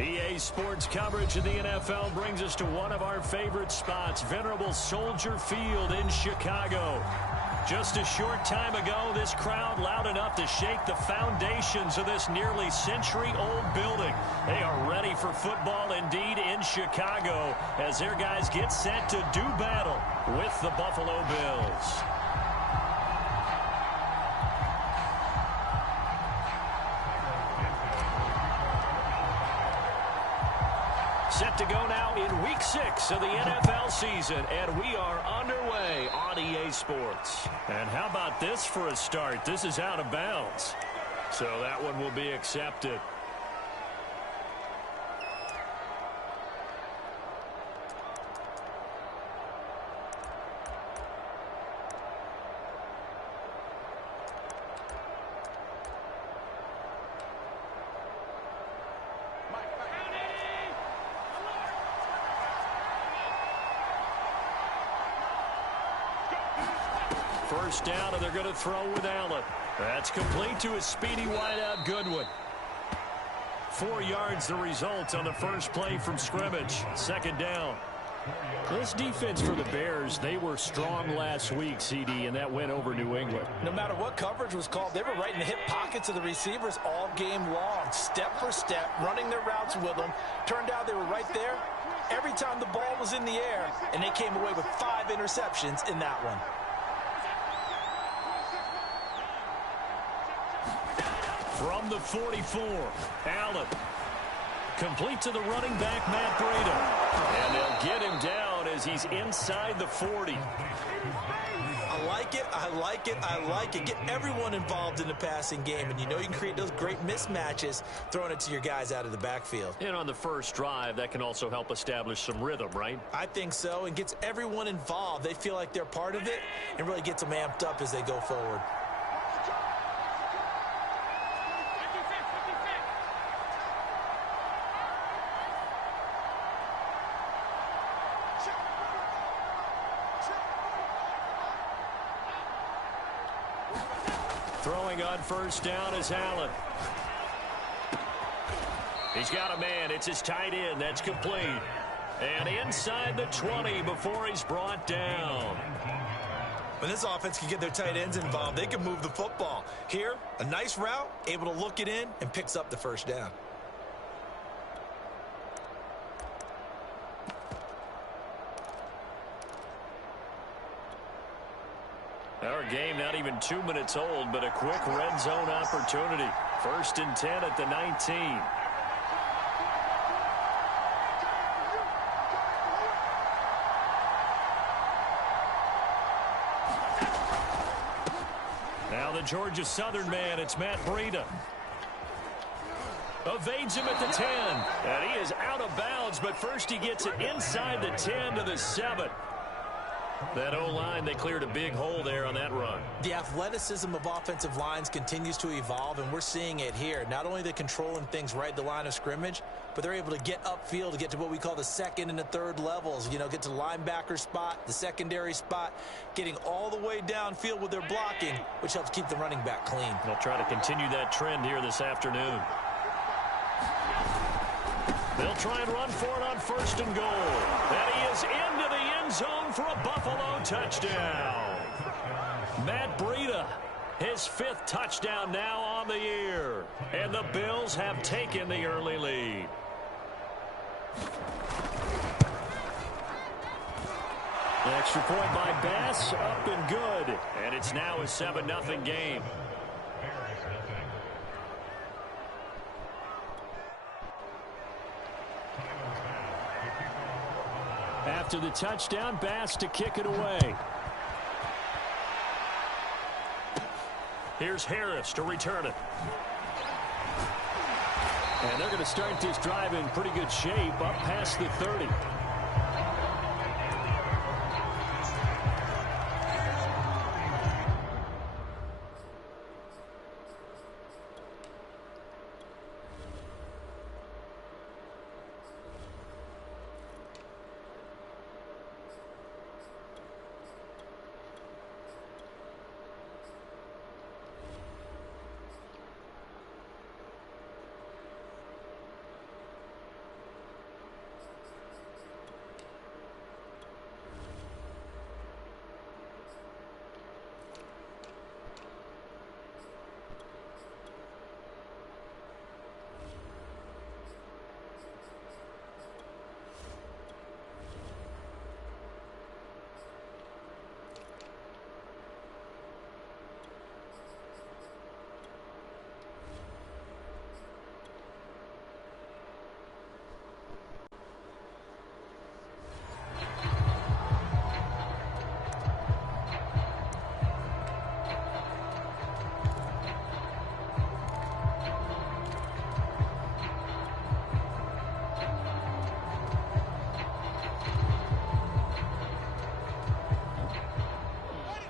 EA Sports coverage of the NFL brings us to one of our favorite spots, venerable Soldier Field in Chicago. Just a short time ago, this crowd loud enough to shake the foundations of this nearly century-old building. They are ready for football indeed in Chicago as their guys get set to do battle with the Buffalo Bills. Set to go now in Week 6 of the NFL season, and we are underway on EA Sports. And how about this for a start? This is out of bounds, so that one will be accepted. First down, and they're going to throw with Allen. That's complete to a speedy wideout Goodwin. 4 yards the result on the first play from scrimmage. Second down. This defense for the Bears, they were strong last week, CD, and that went over New England. No matter what coverage was called, they were right in the hip pockets of the receivers all game long, step for step, running their routes with them. Turned out they were right there every time the ball was in the air, and they came away with 5 interceptions in that one. From the 44, Allen. Complete to the running back, Matt Breida. And they'll get him down as he's inside the 40. I like it, I like it, I like it. Get everyone involved in the passing game, and you know you can create those great mismatches throwing it to your guys out of the backfield. And on the first drive, that can also help establish some rhythm, right? I think so, and gets everyone involved. They feel like they're part of it and really gets them amped up as they go forward. Throwing on first down is Allen. He's got a man. It's his tight end. That's complete. And inside the 20 before he's brought down. When this offense can get their tight ends involved, they can move the football. Here, a nice route, able to look it in, and picks up the first down. Our game not even 2 minutes old, but a quick red zone opportunity. First and 10 at the 19. Now the Georgia Southern man, it's Matt Breida. Evades him at the 10. And he is out of bounds, but first he gets it inside the 10 to the 7. That O-line, they cleared a big hole there on that run. The athleticism of offensive lines continues to evolve, and we're seeing it here. Not only are they controlling things right at the line of scrimmage, but they're able to get upfield to get to what we call the second and the third levels. You know, get to the linebacker spot, the secondary spot, getting all the way downfield with their blocking, which helps keep the running back clean. They'll try to continue that trend here this afternoon. They'll try and run for it on first and goal. And he is into the end zone for a Buffalo touchdown. Matt Breida, his 5th touchdown now on the year. And the Bills have taken the early lead. The extra point by Bass, up and good. And it's now a 7-0 game. After the touchdown, Bass to kick it away. Here's Harris to return it. And they're going to start this drive in pretty good shape up past the 30.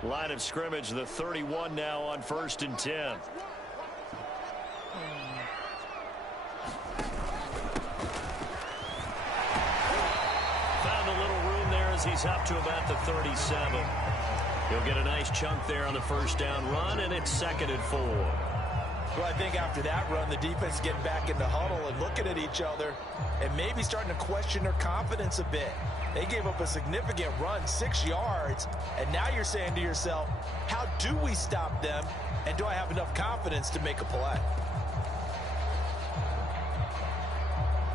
Line of scrimmage, the 31 now on 1st and 10. Found a little room there as he's up to about the 37. He'll get a nice chunk there on the first down run, and it's 2nd and 4. Well, I think after that run, the defense is getting back in the huddle and looking at each other and maybe starting to question their confidence a bit. They gave up a significant run, 6 yards, and now you're saying to yourself, how do we stop them, and do I have enough confidence to make a play?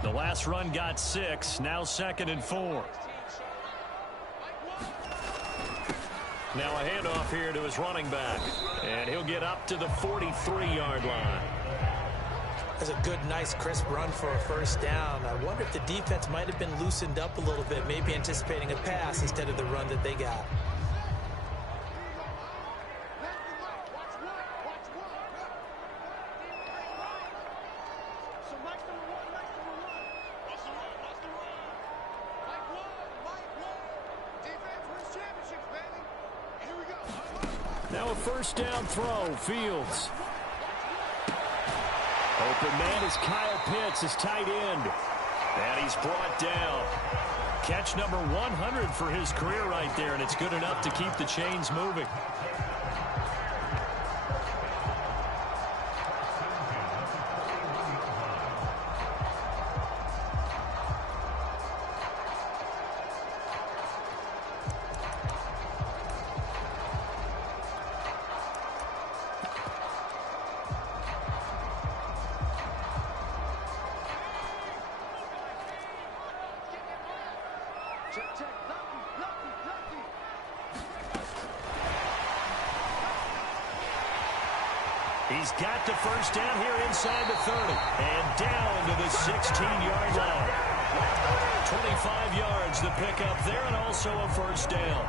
The last run got 6, now 2nd and 4. Now a handoff here to his running back, and he'll get up to the 43-yard line. That's a good, nice, crisp run for a first down. I wonder if the defense might have been loosened up a little bit, maybe anticipating a pass instead of the run that they got. Now a first down throw, Fields. Open man is Kyle Pitts, his tight end. And he's brought down. Catch number 100 for his career right there, and it's good enough to keep the chains moving. He's got the first down here inside the 30 and down to the 16-yard line. 25 yards the pickup there, and also a first down.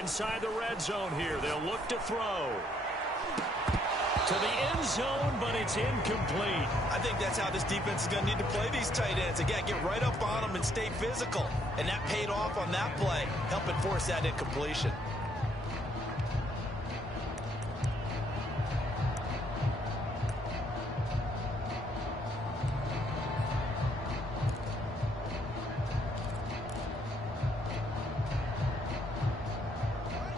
Inside the red zone here, they'll look to throw. To the end zone, but it's incomplete. I think that's how this defense is going to need to play these tight ends. Again, get right up on them and stay physical. And that paid off on that play, helping force that incompletion.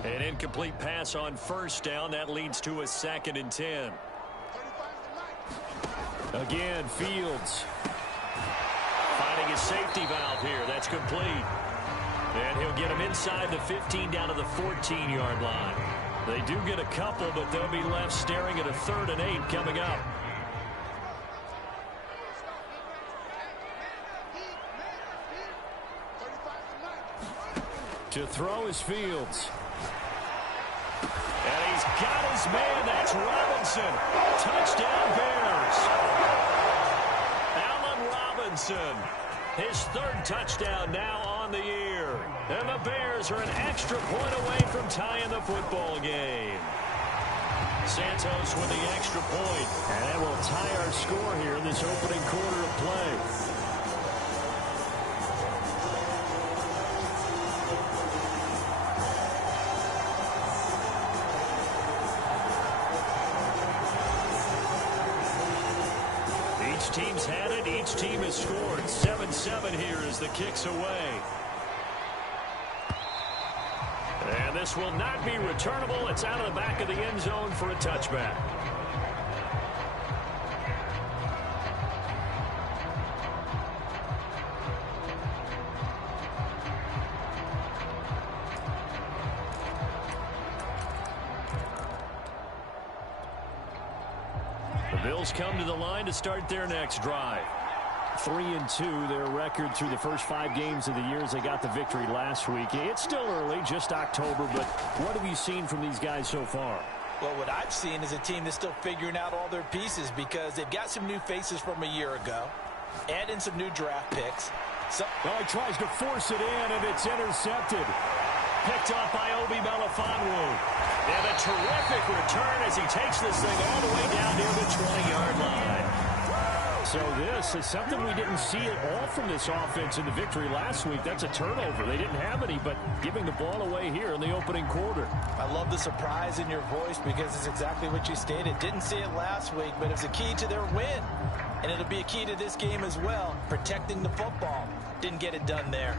An incomplete pass on first down. That leads to a 2nd and 10. Again, Fields finding his safety valve here. That's complete. And he'll get him inside the 15 down to the 14-yard line. They do get a couple, but they'll be left staring at a 3rd and 8 coming up. To throw is Fields. And he's got his man. That's Robinson. Touchdown, Bears. Allen Robinson. His 3rd touchdown now on the year. And the Bears are an extra point away from tying the football game. Santos with the extra point. And that will tie our score here in this opening quarter of play. Team's had it. Each team has scored. 7-7 here as the kick's away. And this will not be returnable. It's out of the back of the end zone for a touchback. Bills come to the line to start their next drive. 3-2, their record through the first 5 games of the year as they got the victory last week. It's still early, just October, but what have you seen from these guys so far? Well, what I've seen is a team that's still figuring out all their pieces because they've got some new faces from a year ago, add in some new draft picks. Well, he tries to force it in, and it's intercepted. picked off by Obi Melifonwu. And a terrific return as he takes this thing all the way down near the 20-yard line. So this is something we didn't see at all from this offense in the victory last week. That's a turnover. They didn't have any, but giving the ball away here in the opening quarter. I love the surprise in your voice because it's exactly what you stated. Didn't see it last week, but it was a key to their win. And it'll be a key to this game as well, protecting the football. Didn't get it done there.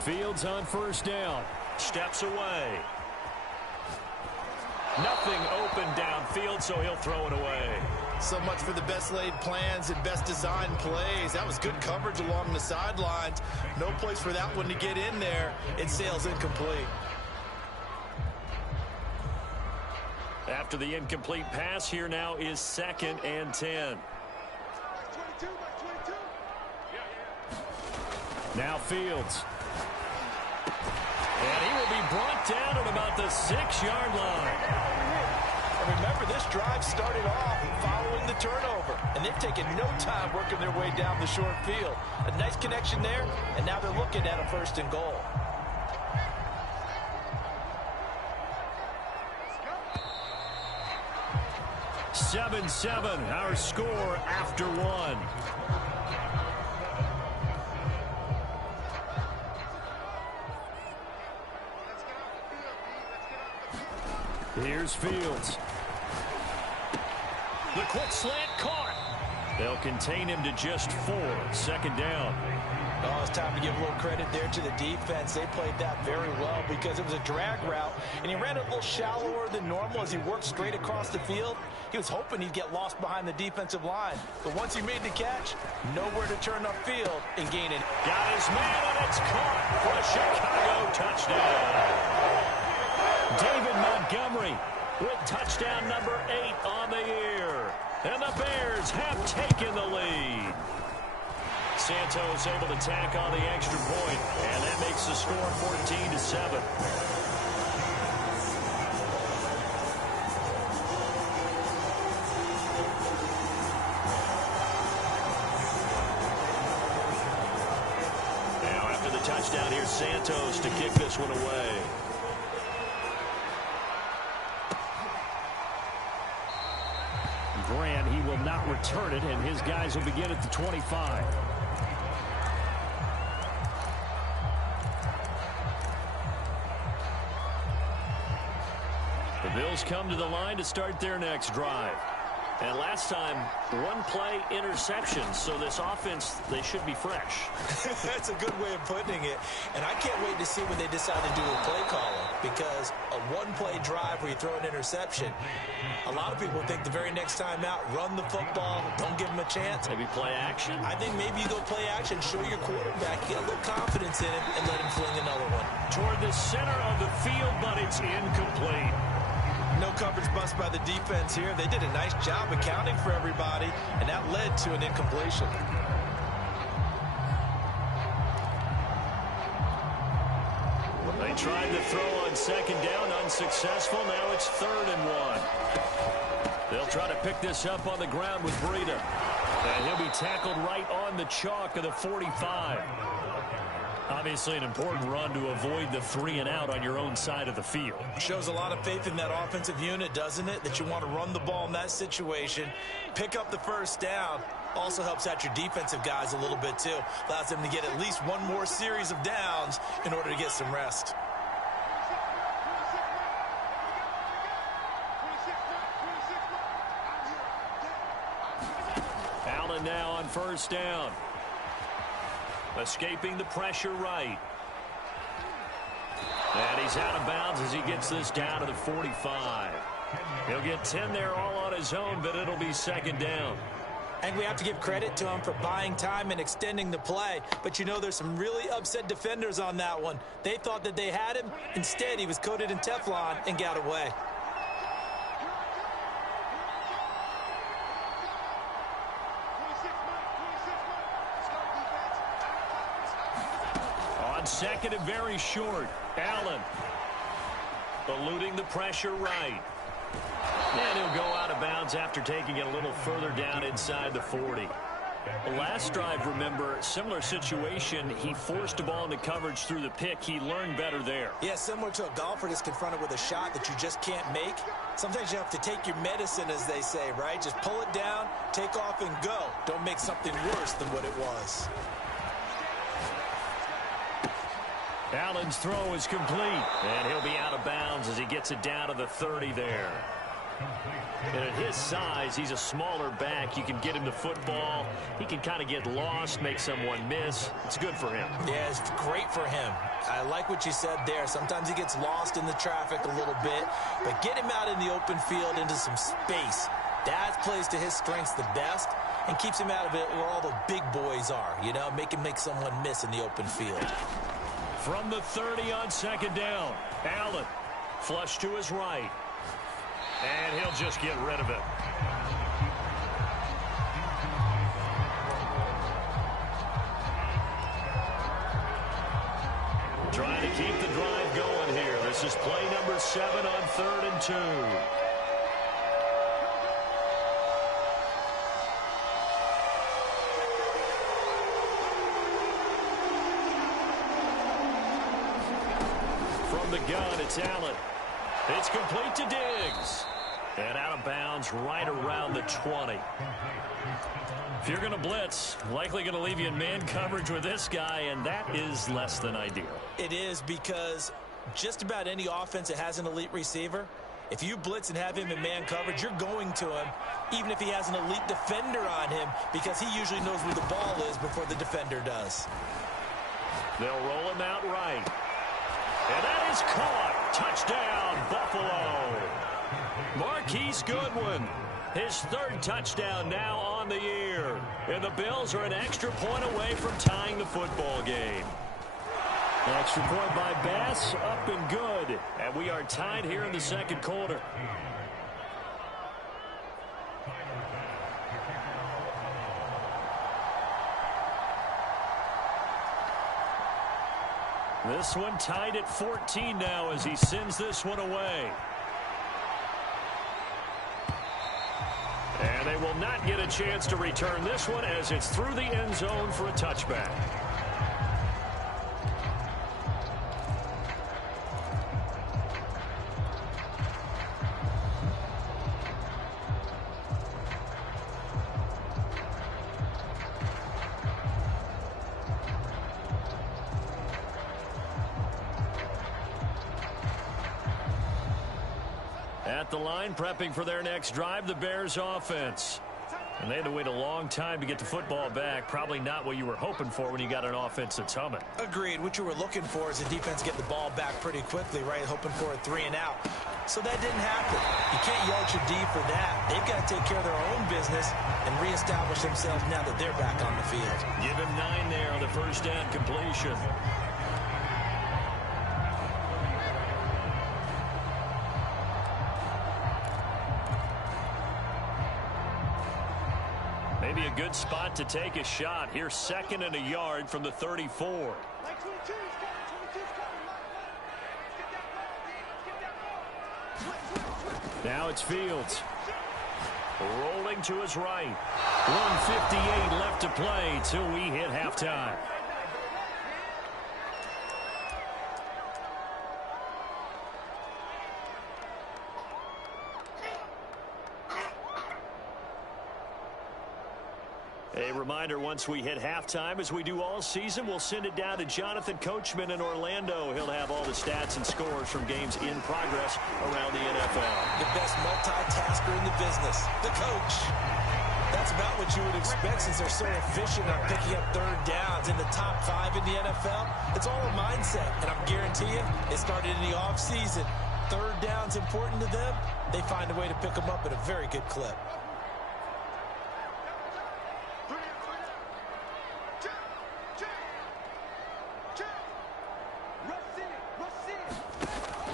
Fields on first down. Steps away. Nothing open downfield, so he'll throw it away. So much for the best laid plans and best designed plays. That was good coverage along the sidelines. No place for that one to get in there. It sails incomplete. After the incomplete pass, here now is 2nd and 10. Now Fields. And he will be brought down at about the 6-yard line. And remember, this drive started off following the turnover. And they've taken no time working their way down the short field. A nice connection there, and now they're looking at a 1st and goal. Seven, our score after one. Here's Fields. The quick slant caught. They'll contain him to just 4. 2nd down. Oh, it's time to give a little credit there to the defense. They played that very well because it was a drag route, and he ran it a little shallower than normal as he worked straight across the field. He was hoping he'd get lost behind the defensive line. But once he made the catch, nowhere to turn upfield and gain it. Got his man, and it's caught for a Chicago touchdown. David Montgomery with touchdown number 8 on the year. And the Bears have taken the lead. Santos able to tack on the extra point, and that makes the score 14-7. Now after the touchdown, here's Santos to kick this one away. Grant, he will not return it, and his guys will begin at the 25. The Bills come to the line to start their next drive. And last time, 1-play interception, so this offense, they should be fresh. That's a good way of putting it. And I can't wait to see what they decide to do with play calling, because a 1-play drive where you throw an interception, a lot of people think the very next time out, run the football, don't give them a chance. Maybe play action? I think maybe you go play action, show your quarterback, get a little confidence in him, and let him fling another one. Toward the center of the field, but it's incomplete. No coverage bust by the defense here. They did a nice job accounting for everybody, and that led to an incompletion. They tried to throw on 2nd down, unsuccessful. Now it's 3rd and 1. They'll try to pick this up on the ground with Breida. And he'll be tackled right on the chalk of the 45. Obviously an important run to avoid the 3-and-out on your own side of the field. Shows a lot of faith in that offensive unit, doesn't it? That you want to run the ball in that situation. Pick up the 1st down. Also helps out your defensive guys a little bit, too. Allows them to get at least one more series of downs in order to get some rest. Allen now on 1st down. Escaping the pressure right. And he's out of bounds as he gets this down to the 45. He'll get 10 there all on his own, but it'll be 2nd down. And we have to give credit to him for buying time and extending the play. But you know, there's some really upset defenders on that one. They thought that they had him. Instead, he was coated in Teflon and got away. On second and very short, Allen eluding the pressure right. And he'll go out of bounds after taking it a little further down inside the 40. The last drive, remember, similar situation. He forced the ball into coverage through the pick. He learned better there. Yeah, similar to a golfer that's confronted with a shot that you just can't make. Sometimes you have to take your medicine, as they say, right? Just pull it down, take off, and go. Don't make something worse than what it was. Allen's throw is complete, and he'll be out of bounds as he gets it down to the 30 there. And at his size, he's a smaller back. You can get him the football. He can kind of get lost, make someone miss. It's good for him. Yeah, it's great for him. I like what you said there. Sometimes he gets lost in the traffic a little bit, but get him out in the open field into some space. That plays to his strengths the best and keeps him out of it where all the big boys are, you know, make him make someone miss in the open field. From the 30 on second down, Allen flush to his right. And he'll just get rid of it. Trying to keep the drive going here. This is play number 7 on 3rd and 2. From the gun, it's Allen. It's complete to Diggs. And out of bounds right around the 20. If you're going to blitz, likely going to leave you in man coverage with this guy, and that is less than ideal. It is, because just about any offense that has an elite receiver, if you blitz and have him in man coverage, you're going to him, even if he has an elite defender on him, because he usually knows where the ball is before the defender does. They'll roll him out right. And that is caught. Touchdown, Buffalo. Marquise Goodwin, his 3rd touchdown now on the year. And the Bills are an extra point away from tying the football game. Extra point by Bass, up and good. And we are tied here in the second quarter. This one tied at 14 now as he sends this one away. And they will not get a chance to return this one as it's through the end zone for a touchback. At the line, prepping for their next drive, the Bears offense. And they had to wait a long time to get the football back. Probably not what you were hoping for when you got an offense that's humming. Agreed. What you were looking for is the defense get the ball back pretty quickly, right? Hoping for a 3 and out. So that didn't happen. You can't yell at your D for that. They've got to take care of their own business and reestablish themselves now that they're back on the field. Give him 9 there on the first down completion. Maybe a good spot to take a shot. Here's 2nd and a yard from the 34. Now it's Fields. Rolling to his right. 1:58 left to play till we hit halftime. A reminder, once we hit halftime, as we do all season, we'll send it down to Jonathan Coachman in Orlando. He'll have all the stats and scores from games in progress around the NFL. The best multitasker in the business, the coach. That's about what you would expect since they're so efficient on picking up 3rd downs in the top 5 in the NFL. It's all a mindset, and I guarantee you, it started in the offseason. 3rd down's important to them. They find a way to pick them up at a very good clip.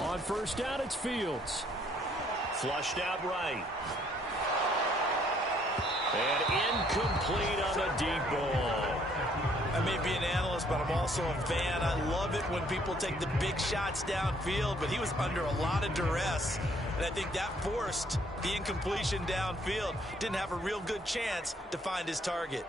On first down, it's Fields. Flushed out right. And incomplete on the deep ball. I may be an analyst, but I'm also a fan. I love it when people take the big shots downfield, but he was under a lot of duress, and I think that forced the incompletion downfield. Didn't have a real good chance to find his target.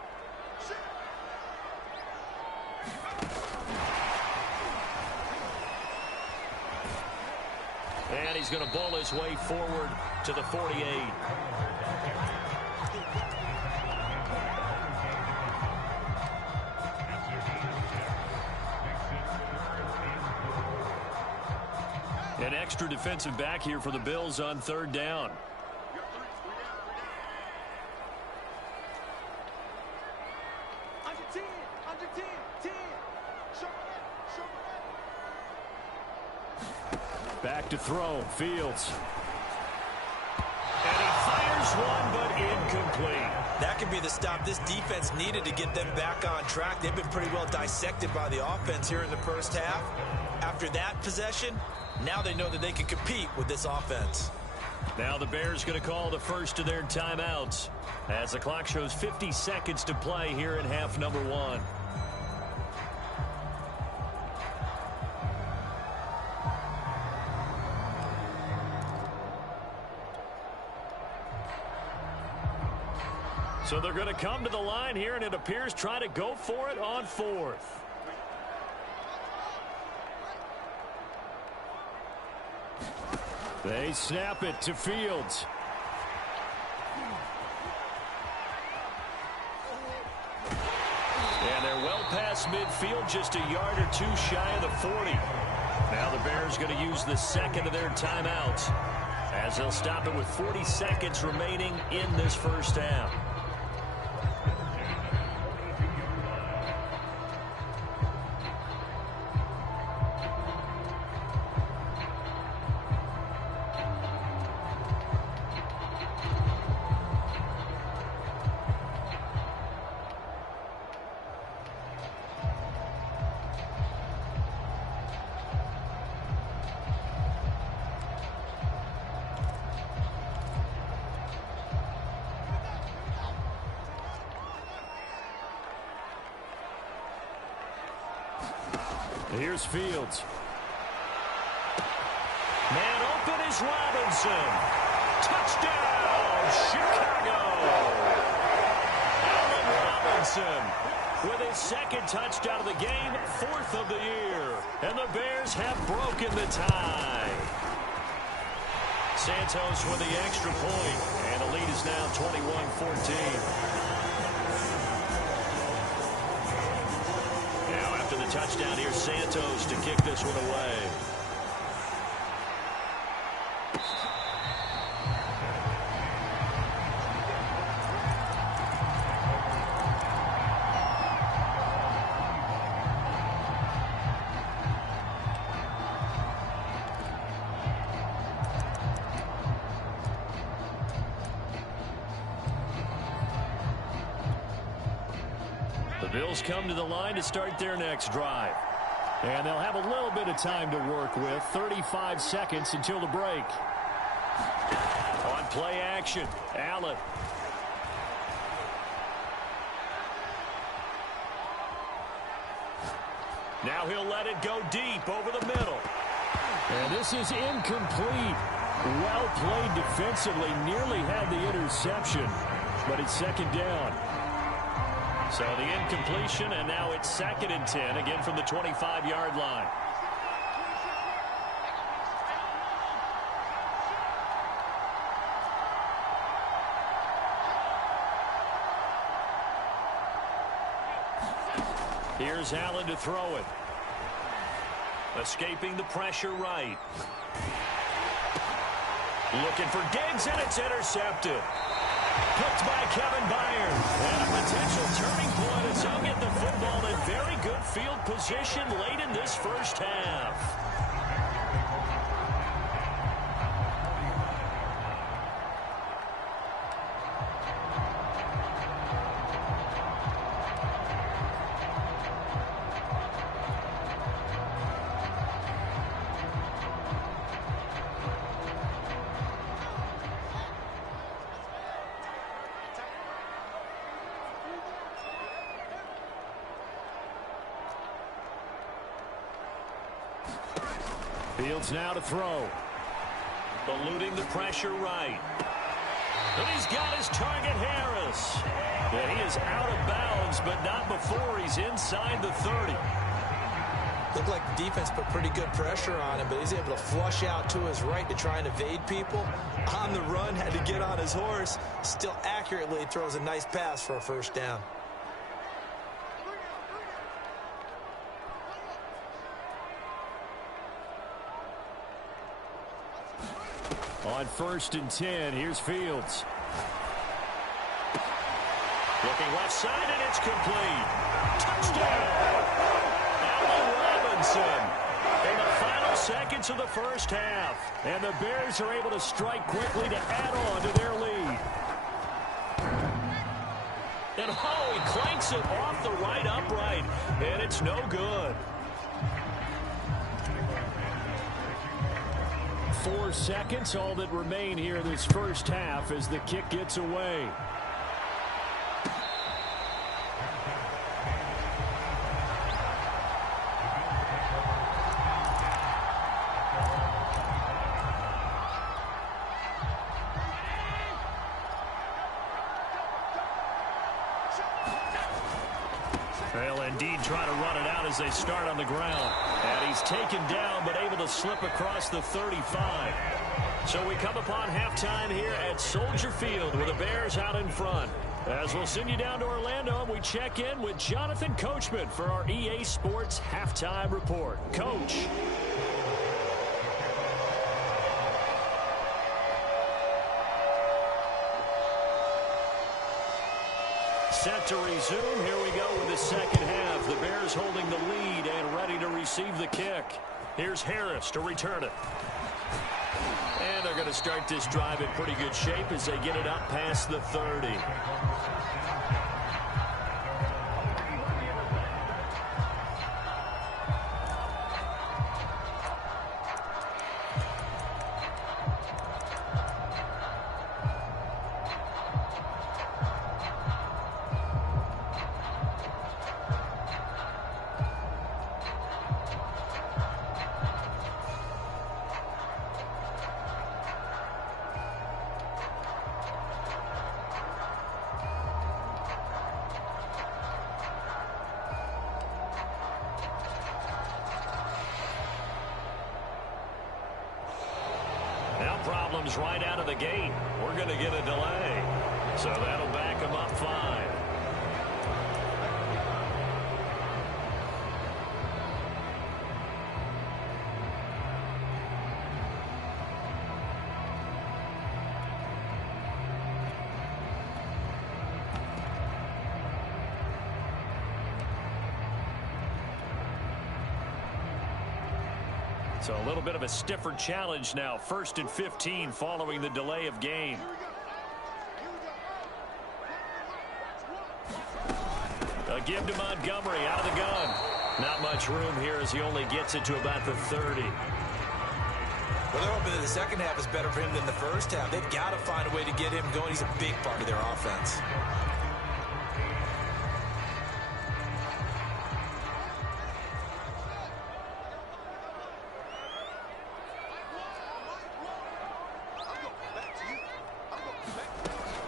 And he's going to bowl his way forward to the 48. An extra defensive back here for the Bills on third down. Back to throw, Fields. And he fires one, but incomplete. That could be the stop this defense needed to get them back on track. They've been pretty well dissected by the offense here in the first half. After that possession, now they know that they can compete with this offense. Now the Bears going to call the first of their timeouts as the clock shows 50 seconds to play here in half number one. So they're going to come to the line here, and it appears try to go for it on fourth. They snap it to Fields. And they're well past midfield, just a yard or two shy of the 40. Now the Bears going to use the second of their timeouts as they'll stop it with 40 seconds remaining in this first half. Here's Fields. Man open is Robinson. Touchdown, Chicago. Allen Robinson with his second touchdown of the game, fourth of the year. And the Bears have broken the tie. Santos with the extra point, and the lead is now 21-14. Touchdown here, Santos to kick this one away. Bills come to the line to start their next drive. And they'll have a little bit of time to work with. 35 seconds until the break. On play action, Allen. Now he'll let it go deep over the middle. And this is incomplete. Well played defensively. Nearly had the interception. But it's second down. So the incompletion, and now it's 2nd and 10, again from the 25-yard line. Here's Allen to throw it. Escaping the pressure right. Looking for Diggs, and it's intercepted. Picked by Kevin Byard. And a potential turning point as he'll get the football in very good field position late in this first half. Fields now to throw. Eluding the pressure right. And he's got his target, Harris. Yeah, he is out of bounds, but not before he's inside the 30. Looked like the defense put pretty good pressure on him, but he's able to flush out to his right to try and evade people. On the run, had to get on his horse. Still accurately throws a nice pass for a first down. On 1st and 10, here's Fields. Looking left side, and it's complete. Touchdown! Allen Robinson in the final seconds of the first half. And the Bears are able to strike quickly to add on to their lead. And he clanks it off the right upright, and it's no good. 4 seconds, all that remain here this first half as the kick gets away. They'll indeed try to run it out as they start on the ground. And he's taken down, but able to slip across the 35. So we come upon halftime here at Soldier Field with the Bears out in front. As we'll send you down to Orlando, we check in with Jonathan Coachman for our EA Sports Halftime Report. Coach. Set to resume. Here we go with the second half. The Bears holding the lead and ready to receive the kick. Here's Harris to return it. And they're going to start this drive in pretty good shape as they get it up past the 30. Problems right out of the gate. We're going to get a delay. So that'll back them up 5. So a little bit of a stiffer challenge now. 1st and 15 following the delay of game. A give to Montgomery out of the gun. Not much room here as he only gets it to about the 30. Well, they're hoping that the second half is better for him than the first half. They've got to find a way to get him going. He's a big part of their offense.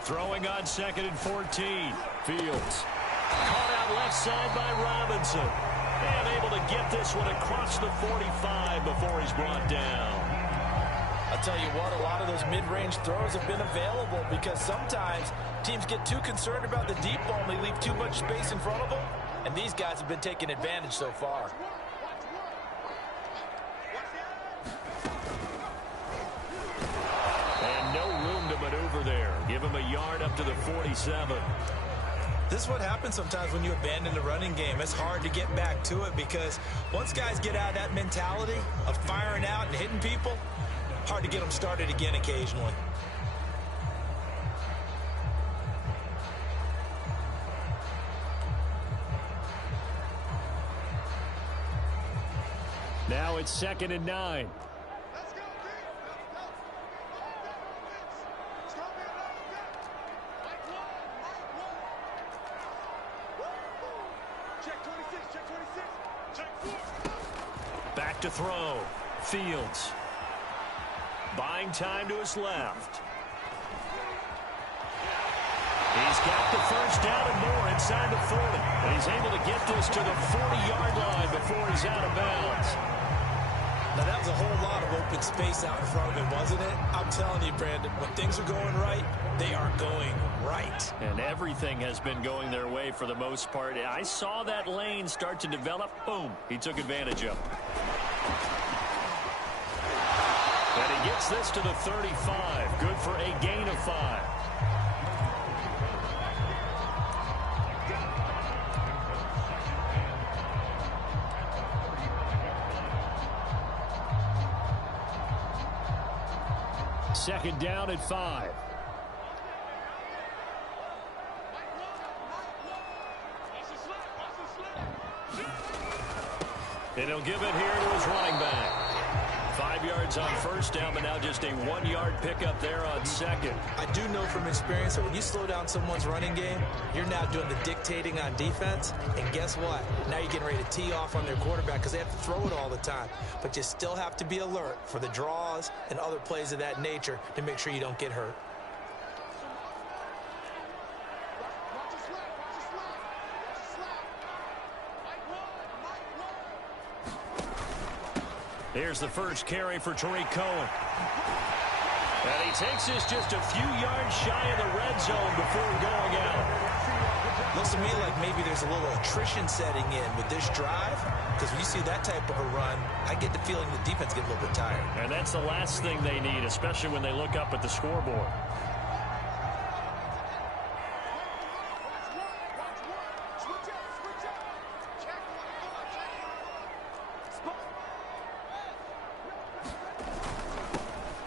Throwing on 2nd and 14. Fields. Caught out left side by Robinson. And able to get this one across the 45 before he's brought down. I'll tell you what, a lot of those mid-range throws have been available because sometimes teams get too concerned about the deep ball and they leave too much space in front of them. And these guys have been taking advantage so far. Give him a yard up to the 47. This is what happens sometimes when you abandon the running game. It's hard to get back to it because once guys get out of that mentality of firing out and hitting people, hard to get them started again occasionally. Now it's 2nd and 9. Back to throw. Fields. Buying time to his left. He's got the first down and more inside the 40. And he's able to get this to the 40-yard line before he's out of bounds. Now, that was a whole lot of open space out in front of him, wasn't it? I'm telling you, Brandon, when things are going right, they are going right. And everything has been going their way for the most part. I saw that lane start to develop. Boom. He took advantage of it. And he gets this to the 35. Good for a gain of 5. Second down at 5. And he'll give it here to his running back. 5 yards on first down, but now just a 1-yard pickup there on second. I do know from experience that when you slow down someone's running game, you're now doing the dictating on defense. And guess what? Now you're getting ready to tee off on their quarterback because they have to throw it all the time. But you still have to be alert for the draws and other plays of that nature to make sure you don't get hurt. Here's the first carry for Tariq Cohen. And he takes this just a few yards shy of the red zone before going out. Looks to me like maybe there's a little attrition setting in with this drive, because when you see that type of a run, I get the feeling the defense gets a little bit tired. And that's the last thing they need, especially when they look up at the scoreboard.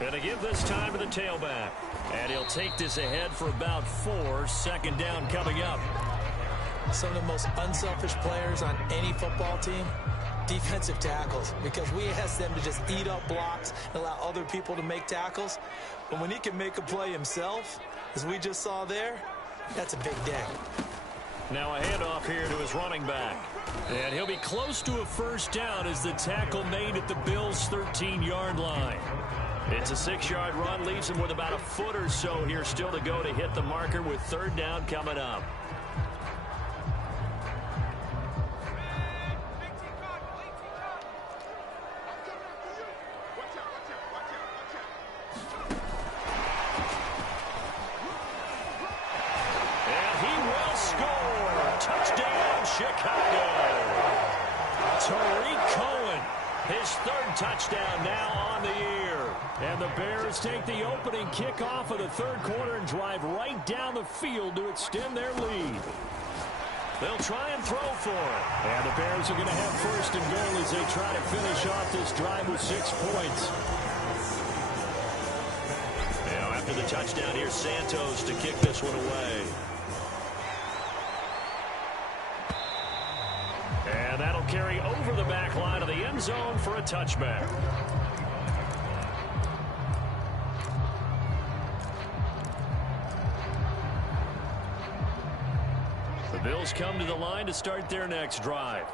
And to give this time to the tailback. And he'll take this ahead for about 4. Second down coming up. Some of the most unselfish players on any football team, defensive tackles, because we ask them to just eat up blocks and allow other people to make tackles. But when he can make a play himself, as we just saw there, that's a big day. Now a handoff here to his running back. And he'll be close to a first down as the tackle made at the Bills' 13-yard line. It's a 6-yard run, leaves him with about a foot or so here still to go to hit the marker with third down coming up. And he will score. Touchdown, Chicago. Tariq Cohen, his third touchdown now on the year. And the Bears take the opening kickoff of the third quarter and drive right down the field to extend their lead. They'll try and throw for it. And the Bears are going to have first and goal as they try to finish off this drive with 6 points. Now after the touchdown, here's Santos to kick this one away. And that'll carry over the back line of the end zone for a touchback. The Bills come to the line to start their next drive.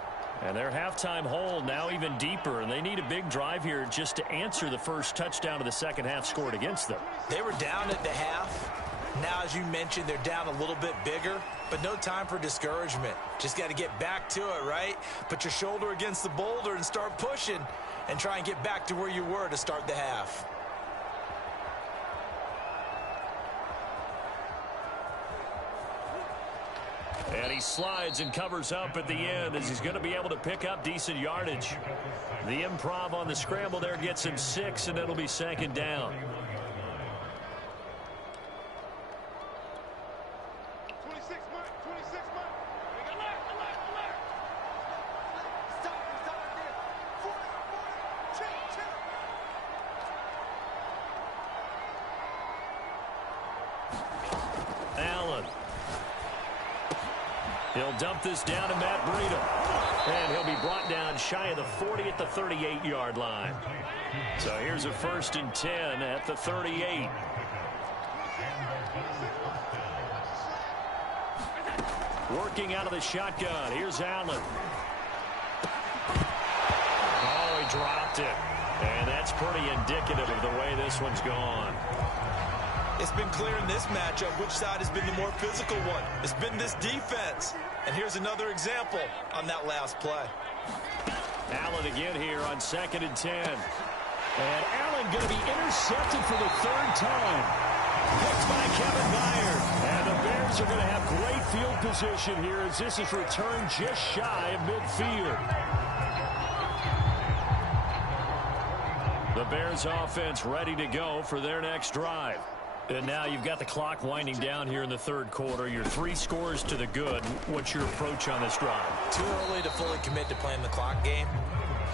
And their halftime hole now even deeper, and they need a big drive here just to answer the first touchdown of the second half scored against them. They were down at the half. Now, as you mentioned, they're down a little bit bigger, but no time for discouragement. Just got to get back to it, right? Put your shoulder against the boulder and start pushing and try and get back to where you were to start the half. And he slides and covers up at the end as he's going to be able to pick up decent yardage. The improv on the scramble there gets him 6, and it'll be second down. He'll dump this down to Matt Breida. And he'll be brought down shy of the 40 at the 38-yard line. So here's a 1st and 10 at the 38. Working out of the shotgun. Here's Allen. Oh, he dropped it. And that's pretty indicative of the way this one's gone. It's been clear in this matchup which side has been the more physical one. It's been this defense. And here's another example on that last play. Allen again here on 2nd and 10. And Allen going to be intercepted for the 3rd time. Picked by Kevin Byard. And the Bears are going to have great field position here as this is returned just shy of midfield. The Bears offense ready to go for their next drive. And now you've got the clock winding down here in the 3rd quarter. You're 3 scores to the good. What's your approach on this drive? Too early to fully commit to playing the clock game.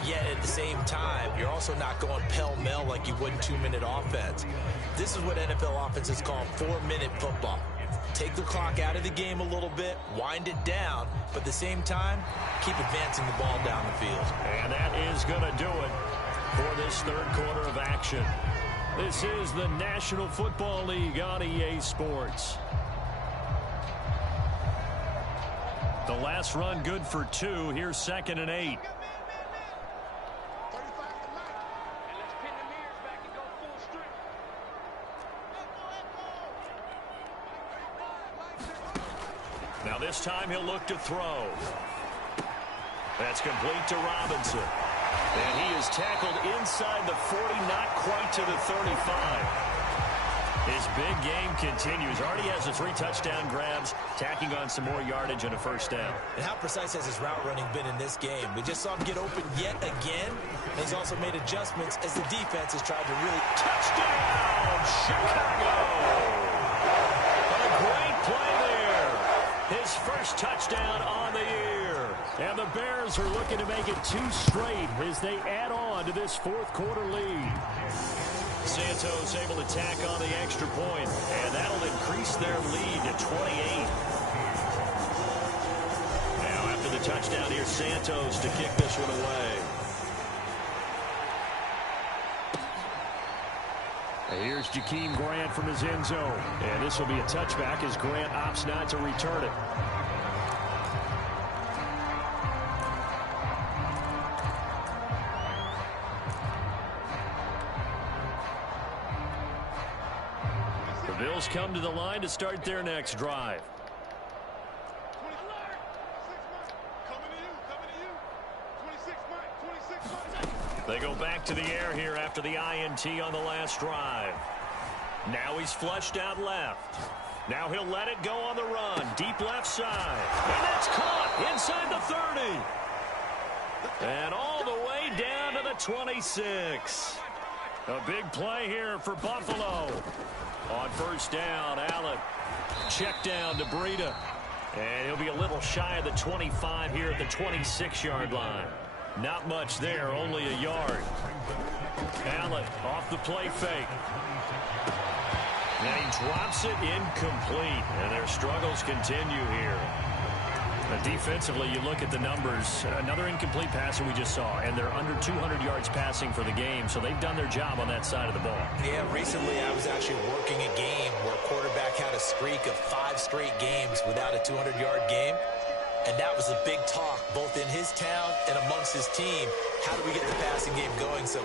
Yet at the same time, you're also not going pell-mell like you would in 2-minute offense. This is what NFL offenses call 4-minute football. Take the clock out of the game a little bit, wind it down, but at the same time, keep advancing the ball down the field. And that is going to do it for this 3rd quarter of action. This is the National Football League on EA Sports. The last run good for 2. Here's 2nd and 8. Now this time he'll look to throw. That's complete to Robinson. And he is tackled inside the 40, not quite to the 35. His big game continues. Already has the 3 touchdown grabs, tacking on some more yardage and a 1st down. And how precise has his route running been in this game? We just saw him get open yet again. And he's also made adjustments as the defense has tried to really... Touchdown, Chicago! A great play there. His 1st touchdown on the year. And the Bears are looking to make it 2 straight as they add on to this 4th quarter lead. Santos able to tack on the extra point, and that'll increase their lead to 28. Now after the touchdown, here's Santos to kick this one away. And here's Jakeem Grant from his end zone. And this will be a touchback as Grant opts not to return it. The Bills come to the line to start their next drive. They go back to the air here after the INT on the last drive. Now he's flushed out left. Now he'll let it go on the run. Deep left side. And that's caught inside the 30. And all the way down to the 26. A big play here for Buffalo. On 1st down, Allen. Check down to Breida. And he'll be a little shy of the 25 here at the 26-yard line. Not much there, only a yard. Allen off the play fake. And he drops it incomplete. And their struggles continue here. But defensively, you look at the numbers. Another incomplete passer we just saw. And they're under 200 yards passing for the game. So they've done their job on that side of the ball. Yeah, recently I was actually working a game where a quarterback had a streak of 5 straight games without a 200-yard game. And that was a big talk, both in his town and amongst his team. How do we get the passing game going? So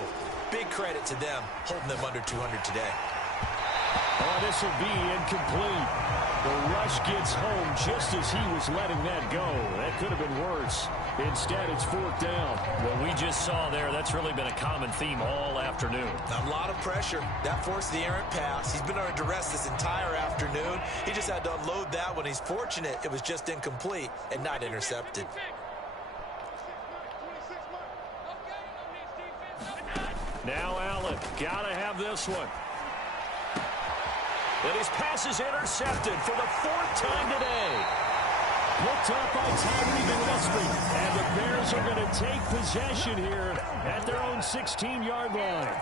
big credit to them, holding them under 200 today. Oh, this will be incomplete. The rush gets home just as he was letting that go. That could have been worse. Instead, it's 4th down. What we just saw there, that's really been a common theme all afternoon. A lot of pressure. That forced the errant pass. He's been under duress this entire afternoon. He just had to unload that one. He's fortunate it was just incomplete and not intercepted. Now Allen, gotta have this one. And his pass is intercepted for the 4th time today. Looked up by Tyree Gillespie. And the Bears are going to take possession here at their own 16-yard line.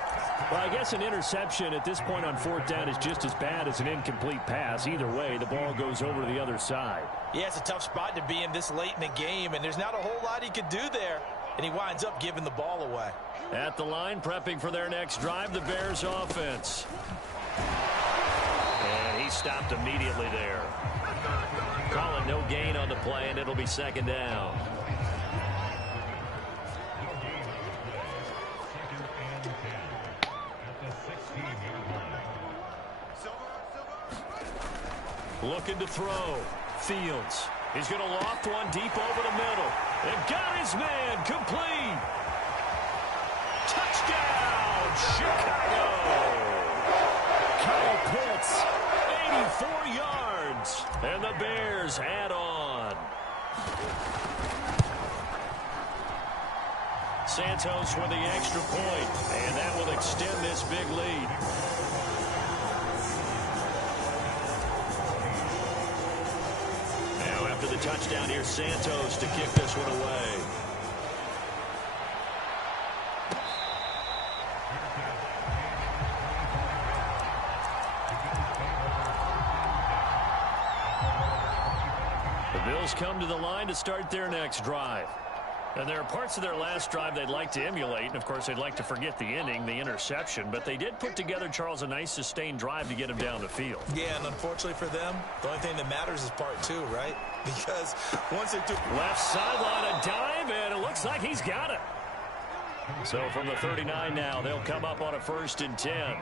Well, I guess an interception at this point on 4th down is just as bad as an incomplete pass. Either way, the ball goes over to the other side. Yeah, it's a tough spot to be in this late in the game, and there's not a whole lot he could do there. And he winds up giving the ball away. At the line, prepping for their next drive, the Bears offense. And he stopped immediately there. Call it no gain on the play, and it'll be 2nd down. Looking to throw. Fields. He's going to loft one deep over the middle. And got his man complete. Touchdown, Chicago. Kyle Pitts, 84 yards. And the Bears add on. Santos with the extra point, and that will extend this big lead. Now after the touchdown, here's Santos to kick this one away. The Bills come to the line to start their next drive. And there are parts of their last drive they'd like to emulate. And, of course, they'd like to forget the ending, the interception. But they did put together, Charles, a nice sustained drive to get him down the field. Yeah, and unfortunately for them, the only thing that matters is part two, right? Because once they took left sideline, a dive, and it looks like he's got it. So from the 39 now, they'll come up on a 1st and 10.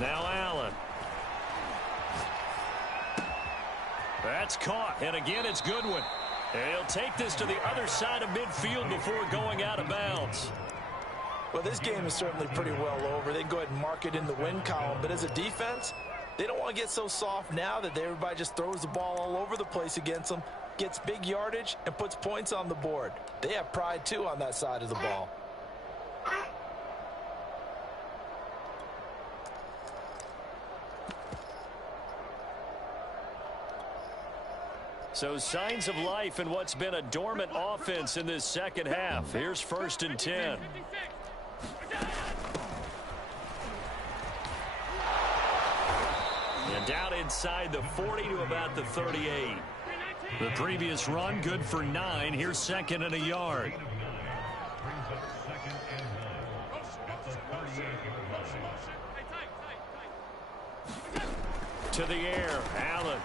Now Allen. That's caught. And again, it's Goodwin. And he'll take this to the other side of midfield before going out of bounds. Well, this game is certainly pretty well over. They can go ahead and mark it in the win column. But as a defense, they don't want to get so soft now that everybody just throws the ball all over the place against them, gets big yardage, and puts points on the board. They have pride, too, on that side of the ball. So signs of life in what's been a dormant offense in this second half. Here's 1st and 10. And down inside the 40 to about the 38. The previous run good for 9. Here's 2nd and a yard. To the air, Allen.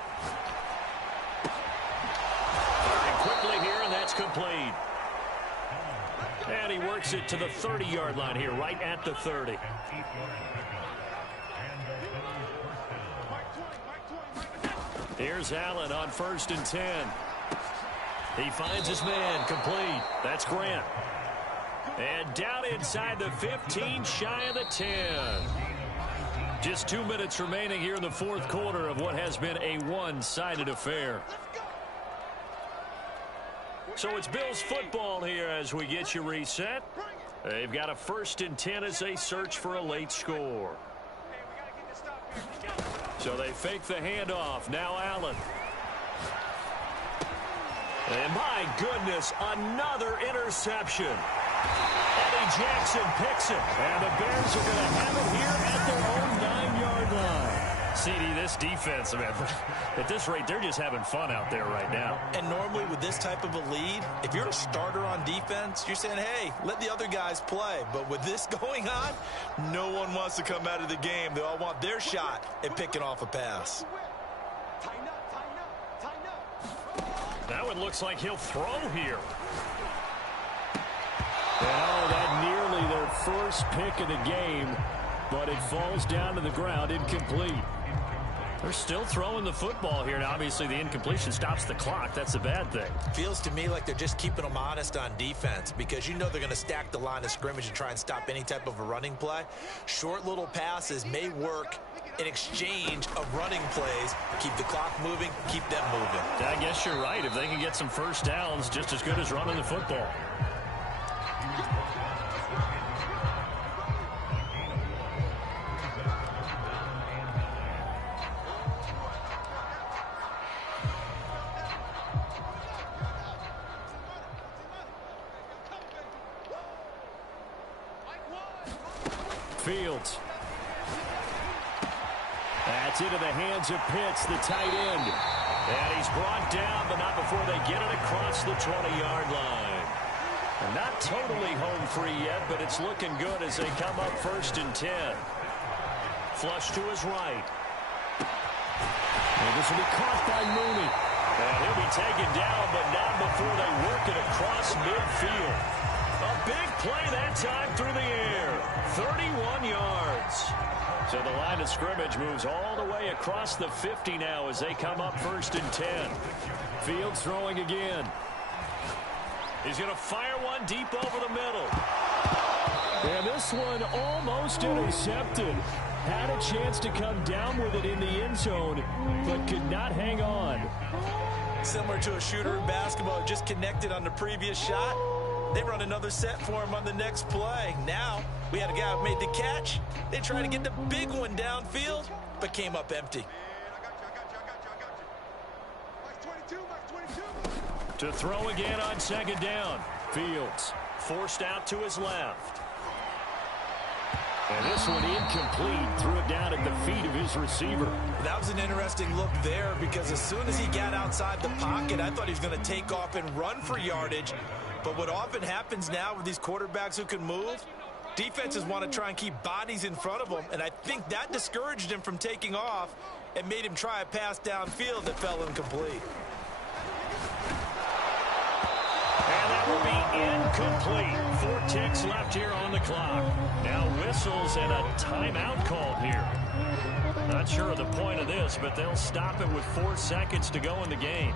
Quickly here, and that's complete. And he works it to the 30-yard line here, right at the 30. Here's Allen on 1st and 10. He finds his man, complete. That's Grant. And down inside the 15, shy of the 10. Just 2 minutes remaining here in the 4th quarter of what has been a one-sided affair. So it's Bills football here as we get you reset. They've got a 1st and 10 as they search for a late score. So they fake the handoff. Now Allen. And my goodness, another interception. Eddie Jackson picks it. And the Bears are going to have it here at their own 9-yard line. CD, this defense, man, at this rate, they're just having fun out there right now. And normally with this type of a lead, if you're a starter on defense, you're saying, hey, let the other guys play. But with this going on, no one wants to come out of the game. They all want their shot at picking off a pass. That one looks like he'll throw here. Oh, that nearly their first pick of the game, but it falls down to the ground, incomplete. They're still throwing the football here. Now, obviously, the incompletion stops the clock. That's a bad thing. Feels to me like they're just keeping them honest on defense because you know they're going to stack the line of scrimmage and try and stop any type of a running play. Short little passes may work in exchange of running plays. Keep the clock moving, keep them moving. I guess you're right. If they can get some first downs, just as good as running the football. Fields. That's into the hands of Pitts, the tight end. And he's brought down, but not before they get it across the 20-yard line. And not totally home free yet, but it's looking good as they come up 1st and 10. Flush to his right. And this will be caught by Mooney. And he'll be taken down, but not before they work it across midfield. A big play that time through the air. 31 yards. So the line of scrimmage moves all the way across the 50 now as they come up 1st and 10. Fields throwing again. He's going to fire one deep over the middle. And this one almost intercepted. Had a chance to come down with it in the end zone, but could not hang on. Similar to a shooter in basketball, just connected on the previous shot. They run another set for him on the next play. Now, we had a guy who made the catch. They tried to get the big one downfield, but came up empty. To throw again on 2nd down. Fields forced out to his left. And this one incomplete. Threw it down at the feet of his receiver. That was an interesting look there because as soon as he got outside the pocket, I thought he was going to take off and run for yardage. But what often happens now with these quarterbacks who can move, defenses want to try and keep bodies in front of them. And I think that discouraged him from taking off and made him try a pass downfield that fell incomplete. And that will be incomplete. 4 ticks left here on the clock. Now whistles and a timeout called here. Not sure of the point of this, but they'll stop it with 4 seconds to go in the game.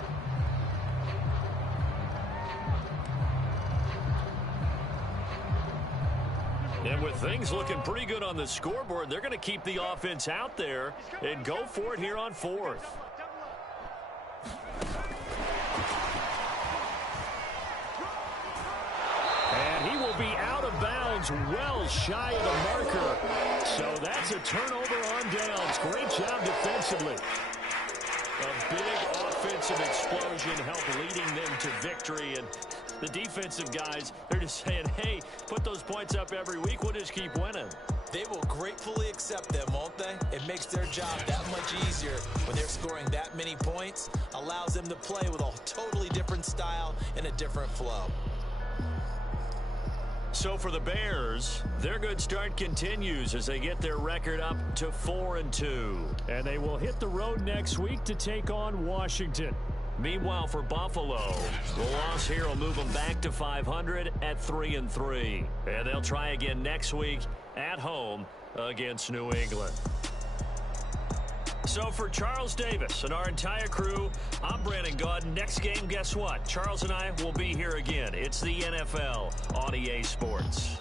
And with things looking pretty good on the scoreboard, they're going to keep the offense out there and go for it here on 4th. And he will be out of bounds well shy of the marker. So that's a turnover on downs. Great job defensively. A big offensive explosion helped leading them to victory. And the defensive guys, they're just saying, hey, put those points up every week. We'll just keep winning. They will gratefully accept them, won't they? It makes their job that much easier when they're scoring that many points. Allows them to play with a totally different style and a different flow. So for the Bears, their good start continues as they get their record up to 4-2. And they will hit the road next week to take on Washington. Meanwhile, for Buffalo, the loss here will move them back to 500 at 3-3. And they'll try again next week at home against New England. So for Charles Davis and our entire crew, I'm Brandon Gaudin. Next game, guess what? Charles and I will be here again. It's the NFL on EA Sports.